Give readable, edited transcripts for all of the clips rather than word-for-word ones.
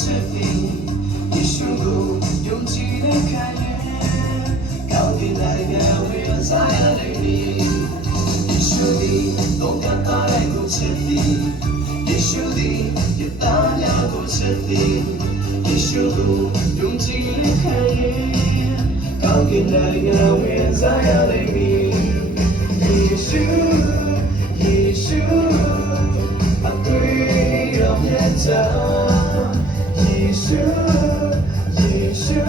ချစ်သည်ယေရှုကိုယုံကြည်တဲ့ခံရင်ကောင်းကင်နိုင်ငံဝင်စားရလိမ့်မည်ယေရှုသည်တော့ကတားတဲ့ကိုချစ်သည်ယေရှုသည်ယတာများကိုချစ်သည်ယေရှုကိုယုံကြည်တဲ့ခံရင်ကောင်းကင်နိုင်ငံဝင်စားရလိမ့်မည်ယေရှုယေရှုအသွေးတော်မြတ်တာယေရှုယေရှု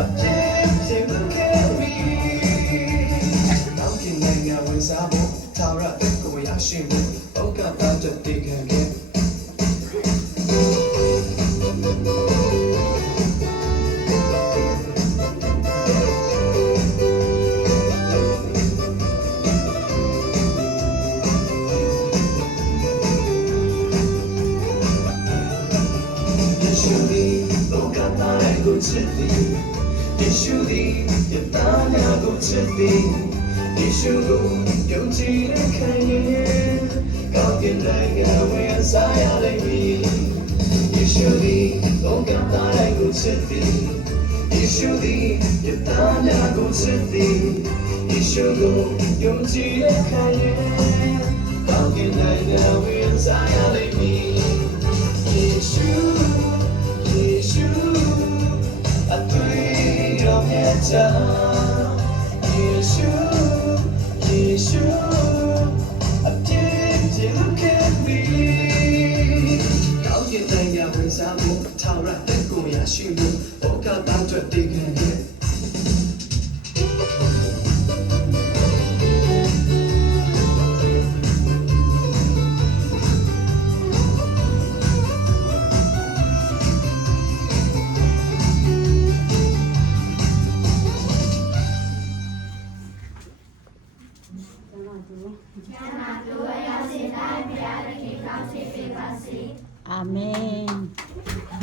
အပြည့်စုံခဲ့ပြီကောင်းကင်နိုင်ငံဝင်စားဖို့ထာဝရတဲ့ကိုရရှိဖို့ဘုကတာတဲ့တေခံခဲ့ယေရှုသည်လောကသားကိုချစ်သည်ယေရှုသည်ယတာများကိုချစ်သည်ယေရှုကိုယုံကြည်တဲ့ခံရင်ကောင်းကင်နိုင်ငံဝင်စားရလိမ့်မည်ယေရှုသည်လောကသားကိုချစ်သည်ယေရှုသည်ယတာများကိုချစ်သည်ယေရှုကိုယုံကြည်တဲ့ခံရင်ကောင်းကင်နိုင်ငံဝင်စားရလိမ့်မည်ယေရှုယေရှုအသွေးတော်မြတ်တာယေရှုယေရှုအပြည့်စုံခဲ့ပြီကောင်းကင်နိုင်ငံဝင်စားဖို့ထာဝရတဲ့ကိုရရှိဖို့ဘောကတာအတွက်တည်ခံခဲ့အာမင်